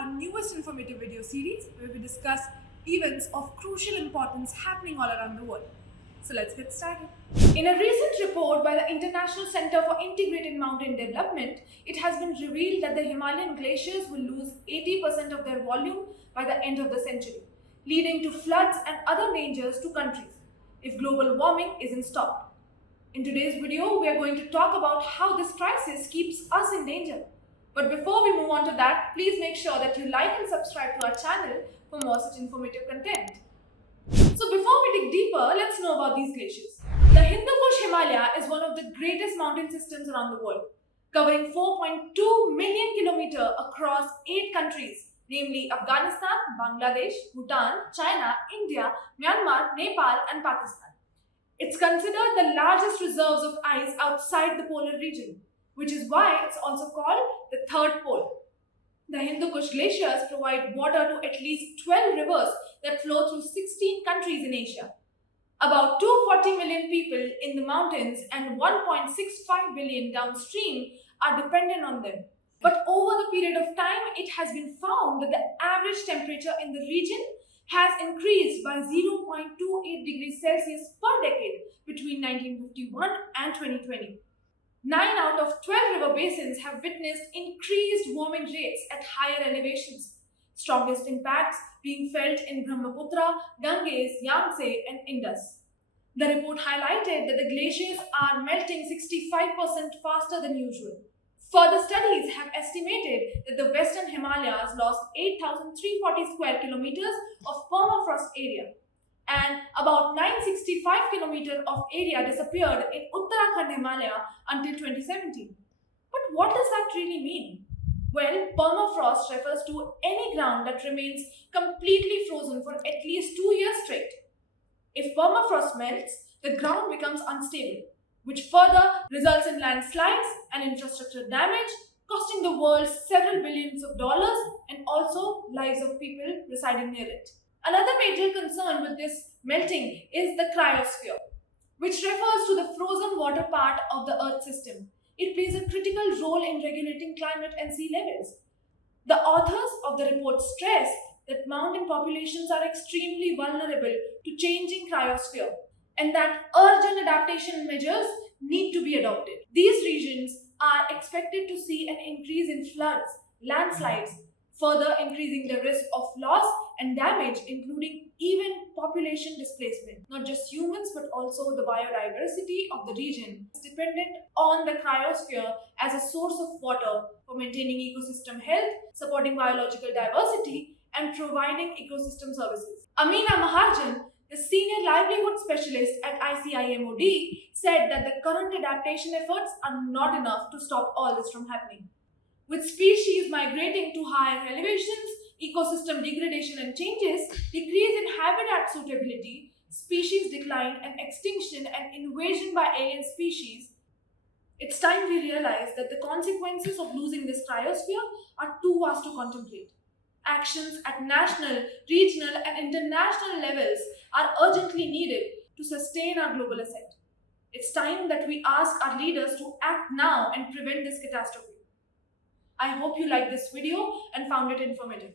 our newest informative video series where we discuss events of crucial importance happening all around the world. So let's get started. In a recent report by the International Center for Integrated Mountain Development, it has been revealed that the Himalayan glaciers will lose 80% of their volume by the end of the century, leading to floods and other dangers to countries if global warming isn't stopped. In today's video, we are going to talk about how this crisis keeps us in danger. But before we move on to that, please make sure that you like and subscribe to our channel for more such informative content. So before we dig deeper, let's know about these glaciers. The Hindu Kush Himalaya is one of the greatest mountain systems around the world, covering 4.2 million kilometers across 8 countries, namely Afghanistan, Bangladesh, Bhutan, China, India, Myanmar, Nepal and Pakistan. It's considered the largest reserves of ice outside the polar region, which is why it's also called the third pole. The Hindu Kush glaciers provide water to at least 12 rivers that flow through 16 countries in Asia. About 240 million people in the mountains and 1.65 billion downstream are dependent on them. But over the period of time, it has been found that the average temperature in the region has increased by 0.28 degrees Celsius per decade between 1951 and 2020. 9 out of 12 river basins have witnessed increased warming rates at higher elevations, strongest impacts being felt in Brahmaputra, Ganges, Yangtze and Indus. The report highlighted that the glaciers are melting 65% faster than usual. Further studies have estimated that the Western Himalayas lost 8,340 square kilometers of permafrost area, and about 965 kilometers of area disappeared in Uttarakhand Himalaya until 2017. But what does that really mean? Well, permafrost refers to any ground that remains completely frozen for at least 2 years straight. If permafrost melts, the ground becomes unstable, which further results in landslides and infrastructure damage, costing the world several billions of dollars and also lives of people residing near it. Another major concern with this melting is the cryosphere, which refers to the frozen water part of the Earth system. It plays a critical role in regulating climate and sea levels. The authors of the report stress that mountain populations are extremely vulnerable to changing cryosphere and that urgent adaptation measures need to be adopted. These regions are expected to see an increase in floods, landslides, further increasing the risk of loss and damage, including even population displacement. Not just humans, but also the biodiversity of the region is dependent on the cryosphere as a source of water for maintaining ecosystem health, supporting biological diversity, and providing ecosystem services. Amina Maharjan, the senior livelihood specialist at ICIMOD, said that the current adaptation efforts are not enough to stop all this from happening. With species migrating to higher elevations, ecosystem degradation and changes, decrease in habitat suitability, species decline and extinction and invasion by alien species, it's time we realize that the consequences of losing this cryosphere are too vast to contemplate. Actions at national, regional and international levels are urgently needed to sustain our global ascent. It's time that we ask our leaders to act now and prevent this catastrophe. I hope you liked this video and found it informative.